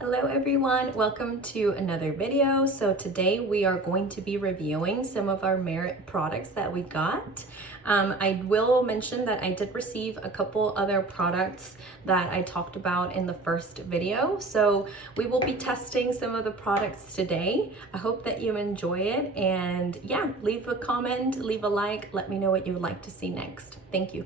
Hello everyone, welcome to another video. So today we are going to be reviewing some of our Merit products that we got. I will mention that I did receive a couple other products that I talked about in the first video. So we will be testing some of the products today. I hope that you enjoy it, and yeah, leave a comment, leave a like, let me know what you would like to see next. Thank you.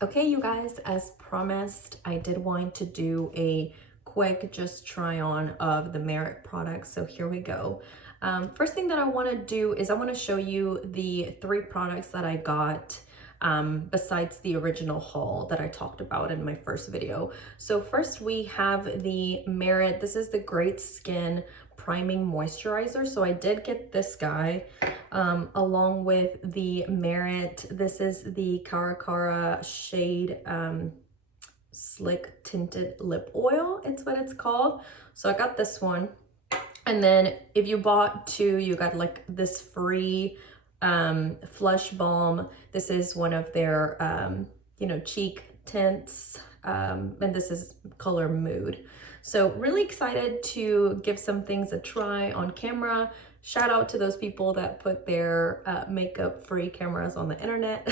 Okay, you guys, as promised, I did want to do a quick just try on of the Merit products. So here we go. First thing that I want to do is I want to show you the 3 products that I got besides the original haul that I talked about in my first video. So first we have the Merit, this is the Great Skin Priming Moisturizer. So I did get this guy along with the Merit. This is the Cara Cara shade Slick Tinted Lip Oil, it's what it's called. So I got this one, and then if you bought 2, you got like this free Flush Balm. This is one of their cheek tints, and this is color Mood. So really excited to give some things a try on camera. Shout out to those people that put their makeup free cameras on the internet.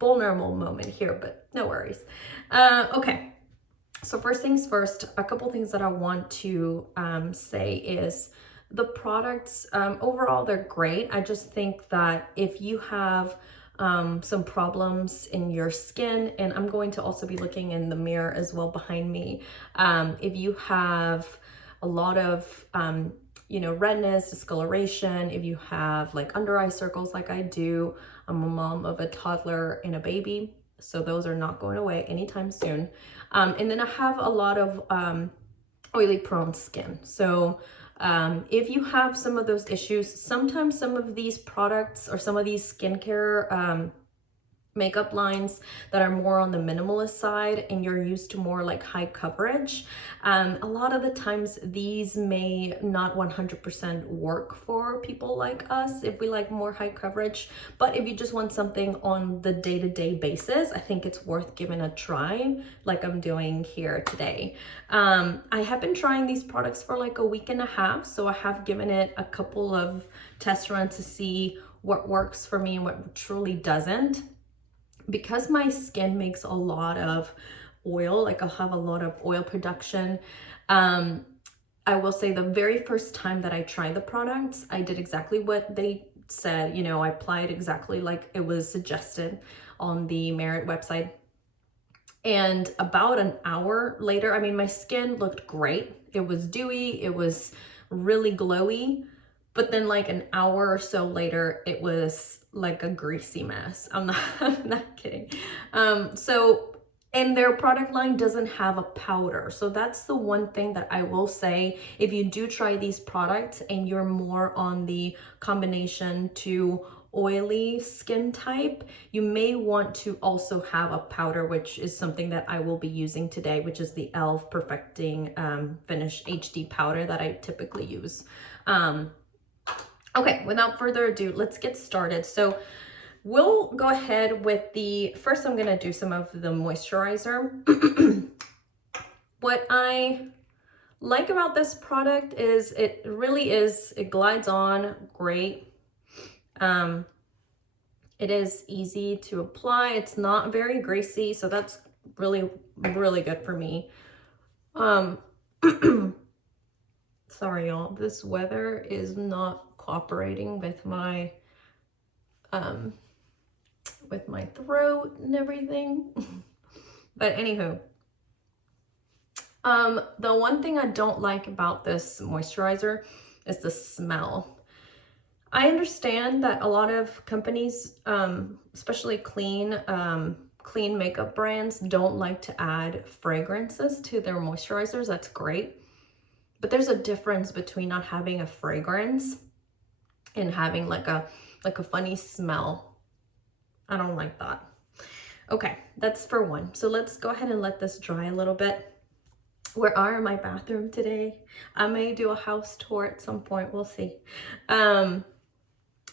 Vulnerable moment here, but no worries. Okay, so first things first, a couple things that I want to say is the products, overall they're great. I just think that if you have some problems in your skin, and I'm going to also be looking in the mirror as well behind me, if you have a lot of redness, discoloration, if you have like under eye circles like I do. I'm a mom of a toddler and a baby, so those are not going away anytime soon. And then I have a lot of oily prone skin. So if you have some of those issues, sometimes some of these products or some of these skincare makeup lines that are more on the minimalist side and you're used to more like high coverage, a lot of the times these may not 100% work for people like us if we like more high coverage. But if you just want something on the day-to-day basis, I think it's worth giving a try like I'm doing here today. I have been trying these products for like a week and a half, so I have given it a couple of test runs to see what works for me and what truly doesn't. Because my skin makes a lot of oil, like I'll have a lot of oil production, I will say the very first time that I tried the products, I did exactly what they said. I applied exactly like it was suggested on the Merit website. And about an hour later, I mean, my skin looked great. It was dewy, it was really glowy. But then like an hour or so later, it was like a greasy mess. I'm not kidding. And their product line doesn't have a powder. So that's the one thing that I will say. If you do try these products and you're more on the combination to oily skin type, you may want to also have a powder, which is something that I will be using today, which is the e.l.f. Perfecting Finish HD powder that I typically use. Okay, without further ado, let's get started. So we'll go ahead with first I'm gonna do some of the moisturizer. What I like about this product is it glides on great. It is easy to apply. It's not very greasy, so that's really, really good for me. Sorry y'all, this weather is not cooperating with my throat and everything. But anywho, the one thing I don't like about this moisturizer is the smell. I understand that a lot of companies, especially clean makeup brands, don't like to add fragrances to their moisturizers. That's great. But there's a difference between not having a fragrance and having like a funny smell. I don't like that. Okay, that's for one. So let's go ahead and let this dry a little bit. We are in my bathroom today. I may do a house tour at some point, we'll see.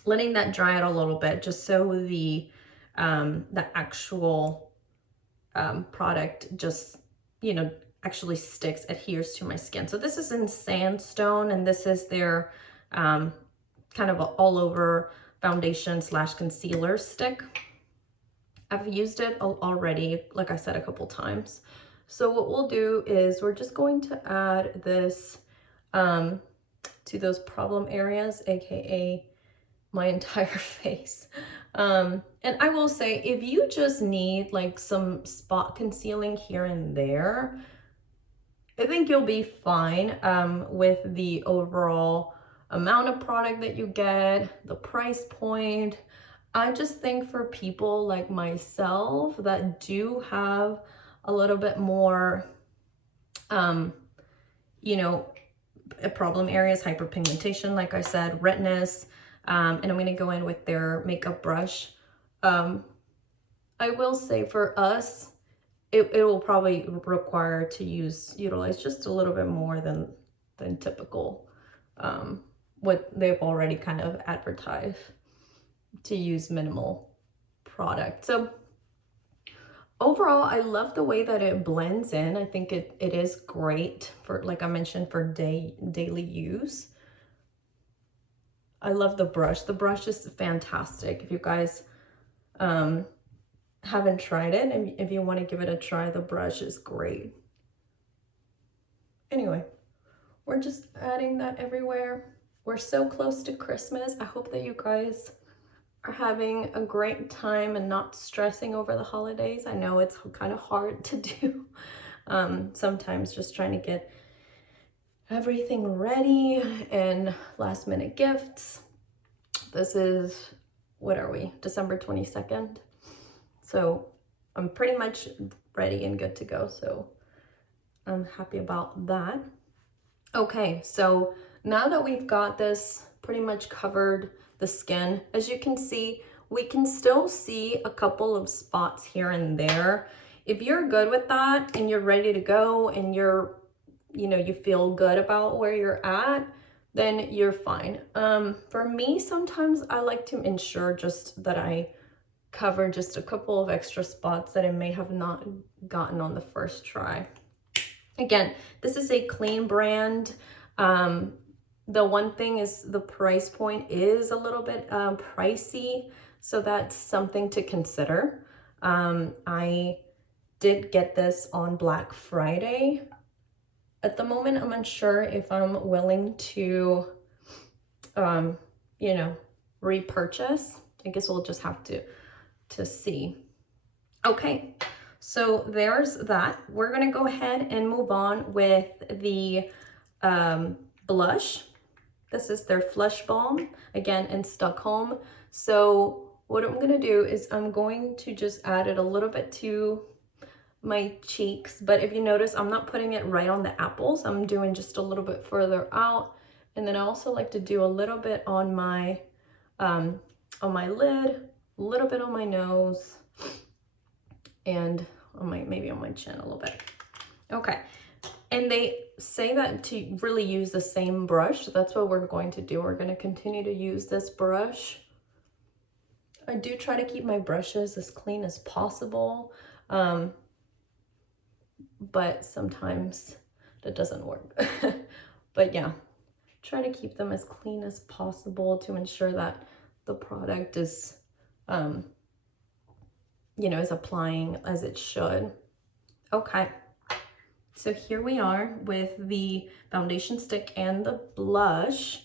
Letting that dry out a little bit just so the actual product just actually sticks, adheres to my skin. So this is in Sandstone, and this is their kind of all over foundation slash concealer stick. I've used it already, like I said, a couple times. So what we'll do is we're just going to add this to those problem areas, aka my entire face. And I will say, if you just need like some spot concealing here and there, I think you'll be fine with the overall amount of product that you get, the price point. I just think for people like myself that do have a little bit more, you know, problem areas, hyperpigmentation, like I said, redness, and I'm gonna go in with their makeup brush. I will say for us, it will probably require to utilize just a little bit more than typical, what they've already kind of advertised to use minimal product. So overall, I love the way that it blends in. I think it is great for, like I mentioned, for daily use. I love the brush. The brush is fantastic. If you guys haven't tried it, and if you want to give it a try, the brush is great. Anyway, we're just adding that everywhere. We're so close to Christmas. I hope that you guys are having a great time and not stressing over the holidays. I know it's kind of hard to do sometimes, just trying to get everything ready and last minute gifts. This is, what are we, December 22nd? So I'm pretty much ready and good to go. So I'm happy about that. Okay, so now that we've got this pretty much covered the skin, as you can see, we can still see a couple of spots here and there. If you're good with that and you're ready to go and you're, you know, you feel good about where you're at, then you're fine. For me, sometimes I like to ensure just that I cover just a couple of extra spots that I may have not gotten on the first try. Again, this is a clean brand. The one thing is the price point is a little bit pricey, so that's something to consider. I did get this on Black Friday. At the moment, I'm unsure if I'm willing to, you know, repurchase. I guess we'll just have to see. Okay, so there's that. We're gonna go ahead and move on with the blush. This is their Flush Balm, again in Stockholm. So what I'm gonna do is I'm going to just add it a little bit to my cheeks, but if you notice, I'm not putting it right on the apples. I'm doing just a little bit further out. And then I also like to do a little bit on my lid, a little bit on my nose, and on maybe on my chin a little bit. Okay, and they say that to really use the same brush. So that's what we're going to do. We're going to continue to use this brush. I do try to keep my brushes as clean as possible, but sometimes that doesn't work. But yeah, try to keep them as clean as possible to ensure that the product is, you know, is applying as it should. Okay, so here we are with the foundation stick and the blush.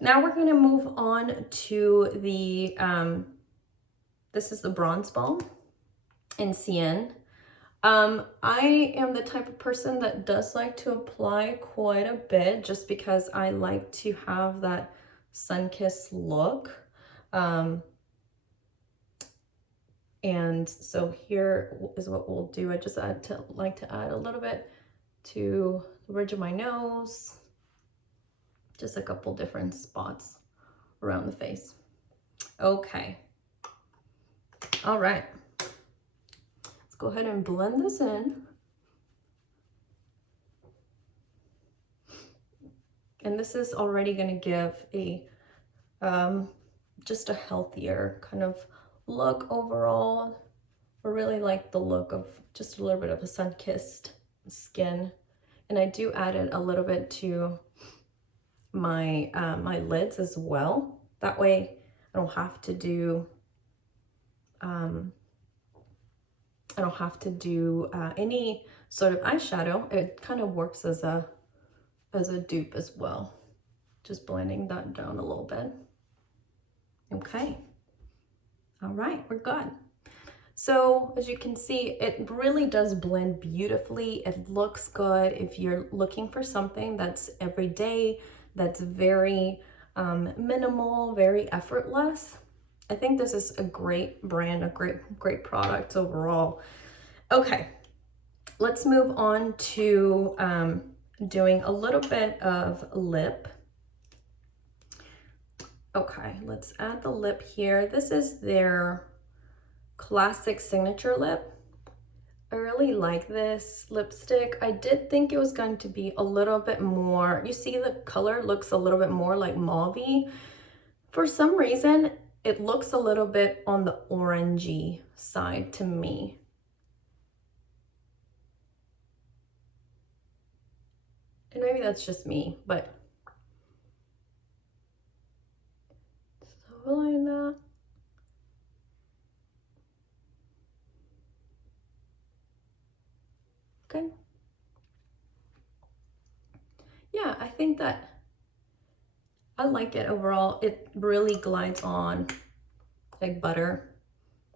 Now we're gonna move on to the, this is the Bronze Balm in Cien. I am the type of person that does like to apply quite a bit just because I like to have that sun-kissed look. And so here is what we'll do. I just like to add a little bit to the ridge of my nose, just a couple different spots around the face. Okay. All right. Let's go ahead and blend this in. And this is already going to give a just a healthier kind of look overall. I really like the look of just a little bit of a sun-kissed skin. And I do add it a little bit to my my lids as well. That way I don't have to do any sort of eyeshadow. It kind of works as a dupe as well. Just blending that down a little bit. Okay. All right, we're good. So as you can see, it really does blend beautifully. It looks good. If you're looking for something that's everyday, that's very minimal, very effortless, I think this is a great brand, a great product overall. Okay, let's move on to doing a little bit of lip. Okay, let's add the lip here. This is their classic signature lip. I really like this lipstick. I did think it was going to be a little bit more, you see the color looks a little bit more like mauvey. For some reason, it looks a little bit on the orangey side to me. And maybe that's just me, but so like that. Okay. Yeah, I think that I like it overall. It really glides on like butter.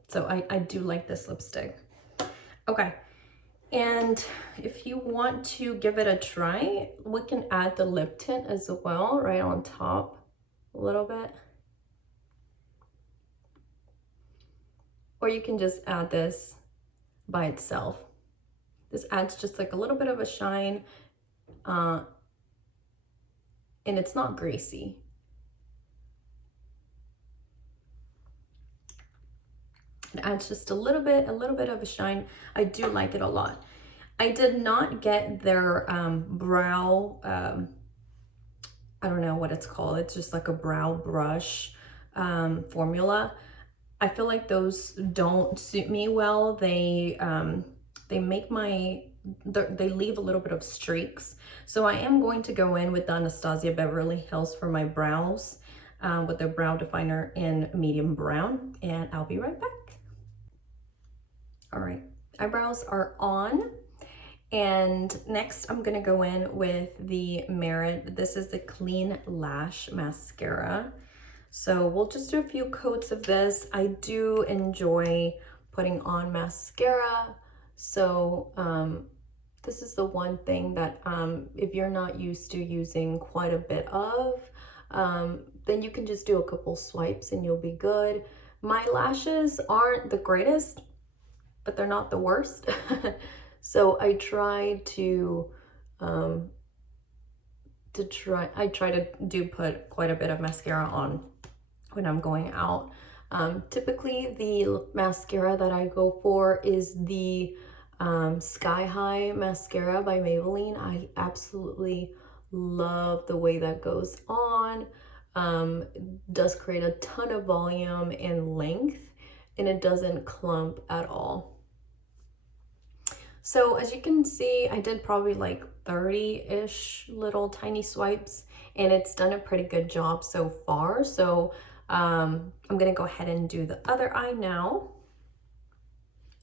So I do like this lipstick. Okay. And if you want to give it a try, we can add the lip tint as well, right on top a little bit. Or you can just add this by itself. This adds just like a little bit of a shine, and it's not greasy. It adds just a little bit of a shine. I do like it a lot. I did not get their brow, I don't know what it's called. It's just like a brow brush formula. I feel like those don't suit me well. They make they leave a little bit of streaks. So I am going to go in with the Anastasia Beverly Hills for my brows with their brow definer in medium brown, and I'll be right back. All right, eyebrows are on. And next I'm gonna go in with the Merit. This is the Clean Lash Mascara. So we'll just do a few coats of this. I do enjoy putting on mascara. So this is the one thing that if you're not used to using quite a bit of, then you can just do a couple swipes and you'll be good. My lashes aren't the greatest, but they're not the worst. So I try to put quite a bit of mascara on when I'm going out. Typically the mascara that I go for is the Sky High mascara by Maybelline. I absolutely love the way that goes on. It does create a ton of volume and length, and it doesn't clump at all. So as you can see, I did probably like 30-ish little tiny swipes, and it's done a pretty good job so far. So I'm gonna go ahead and do the other eye now.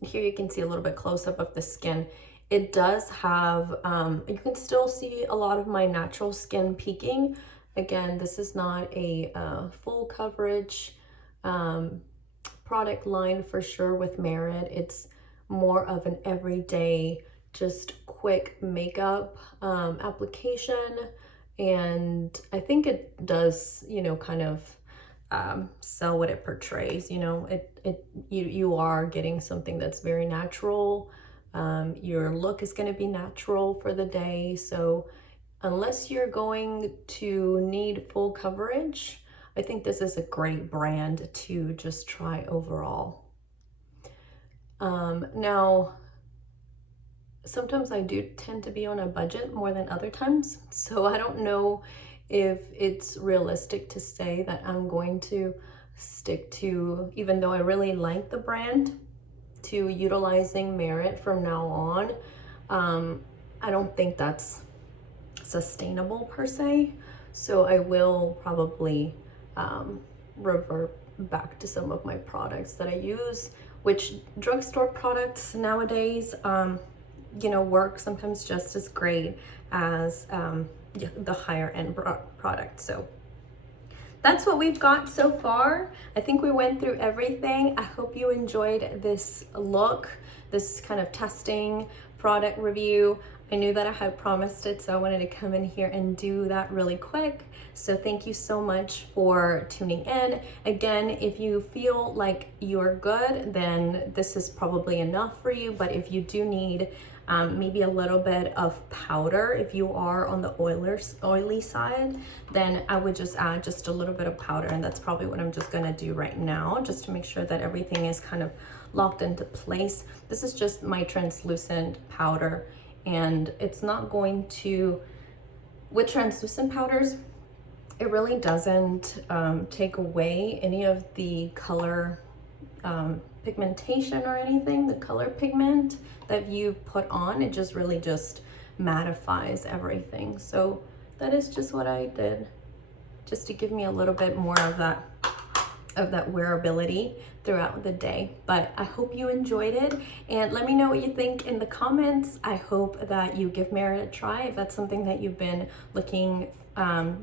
Here you can see a little bit close up of the skin. It does have, you can still see a lot of my natural skin peeking. Again, this is not a full coverage product line for sure with Merit. It's more of an everyday, just quick makeup application, and I think it does, you know, kind of sell what it portrays. You know, you are getting something that's very natural. Your look is going to be natural for the day, so unless you're going to need full coverage, I think this is a great brand to just try overall. Now, sometimes I do tend to be on a budget more than other times, so I don't know if it's realistic to say that I'm going to stick to, even though I really like the brand, to utilizing Merit from now on. I don't think that's sustainable per se. So I will probably revert back to some of my products that I use, which drugstore products nowadays, you know, work sometimes just as great as the higher end product. So that's what we've got so far. I think we went through everything. I hope you enjoyed this look, this kind of testing product review. I knew that I had promised it, so I wanted to come in here and do that really quick. So thank you so much for tuning in. Again, if you feel like you're good, then this is probably enough for you. But if you do need maybe a little bit of powder, if you are on the oily side, then I would just add just a little bit of powder, and that's probably what I'm just gonna do right now, just to make sure that everything is kind of locked into place. This is just my translucent powder, and it's not going to, with translucent powders, it really doesn't take away any of the color pigmentation or anything, the color pigment that you put on. It just really just mattifies everything. So that is just what I did, just to give me a little bit more of that wearability throughout the day. But I hope you enjoyed it, and let me know what you think in the comments. I hope that you give Merit a try if that's something that you've been looking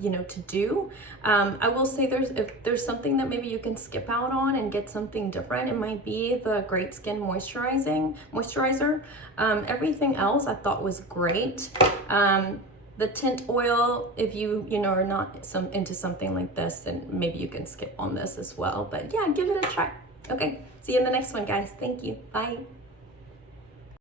you know, to do. I will say if there's something that maybe you can skip out on and get something different, it might be the Great Skin moisturizer. Everything else I thought was great. The tint oil, if you know, are not into something like this, then maybe you can skip on this as well. But yeah, give it a try. Okay, see you in the next one, guys. Thank you. Bye.